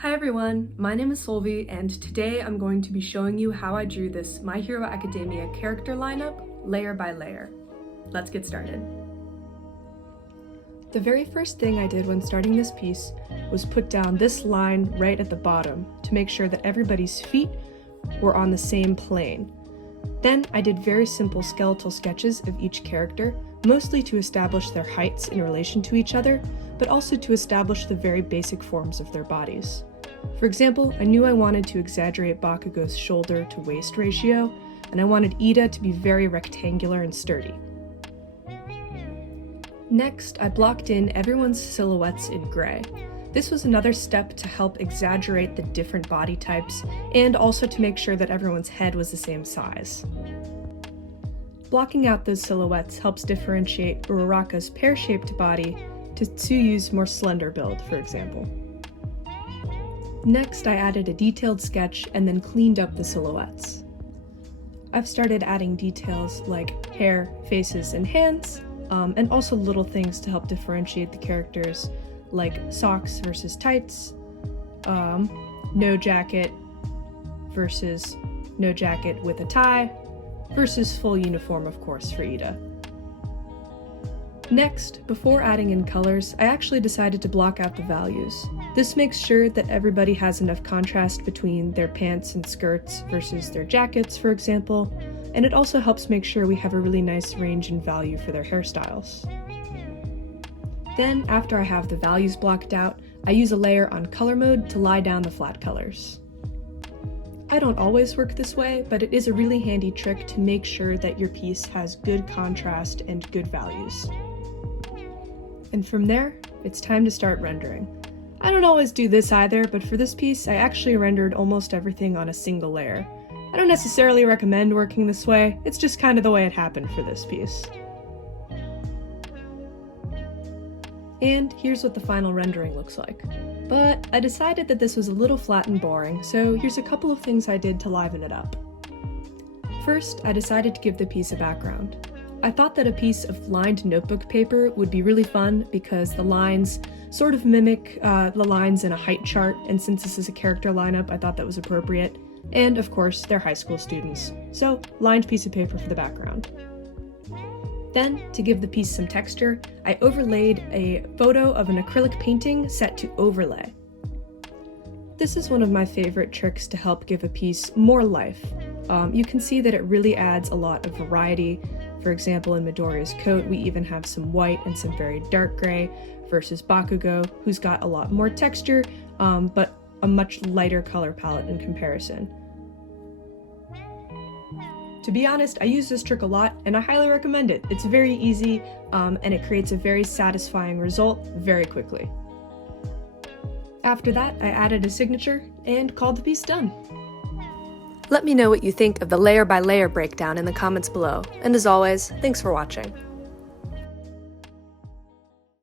Hi everyone, my name is Solvi, and today I'm going to be showing you how I drew this My Hero Academia character lineup layer by layer. Let's get started. The very first thing I did when starting this piece was put down this line right at the bottom to make sure that everybody's feet were on the same plane. Then I did very simple skeletal sketches of each character, mostly to establish their heights in relation to each other, but also to establish the very basic forms of their bodies. For example, I knew I wanted to exaggerate Bakugo's shoulder to waist ratio, and I wanted Ida to be very rectangular and sturdy. Next, I blocked in everyone's silhouettes in gray. This was another step to help exaggerate the different body types, and also to make sure that everyone's head was the same size. Blocking out those silhouettes helps differentiate Uraraka's pear-shaped body to Tsuyu's more slender build, for example. Next, I added a detailed sketch and then cleaned up the silhouettes. I've started adding details like hair, faces, and hands, and also little things to help differentiate the characters, like socks versus tights, no jacket versus no jacket with a tie, versus full uniform, of course, for Ida. Next, before adding in colors, I actually decided to block out the values. This makes sure that everybody has enough contrast between their pants and skirts versus their jackets, for example, and it also helps make sure we have a really nice range in value for their hairstyles. Then, after I have the values blocked out, I use a layer on color mode to lie down the flat colors. I don't always work this way, but it is a really handy trick to make sure that your piece has good contrast and good values. And from there, it's time to start rendering. I don't always do this either, but for this piece, I actually rendered almost everything on a single layer. I don't necessarily recommend working this way, it's just kind of the way it happened for this piece. And here's what the final rendering looks like. But I decided that this was a little flat and boring, so here's a couple of things I did to liven it up. First, I decided to give the piece a background. I thought that a piece of lined notebook paper would be really fun because the lines sort of mimic the lines in a height chart, and since this is a character lineup, I thought that was appropriate. And of course, they're high school students, so lined piece of paper for the background. Then, to give the piece some texture, I overlaid a photo of an acrylic painting set to overlay. This is one of my favorite tricks to help give a piece more life. You can see that it really adds a lot of variety. For example, in Midoriya's coat, we even have some white and some very dark gray, versus Bakugo, who's got a lot more texture, but a much lighter color palette in comparison. To be honest, I use this trick a lot, and I highly recommend it. It's very easy, and it creates a very satisfying result very quickly. After that, I added a signature and called the piece done. Let me know what you think of the layer by layer breakdown in the comments below, and as always, thanks for watching.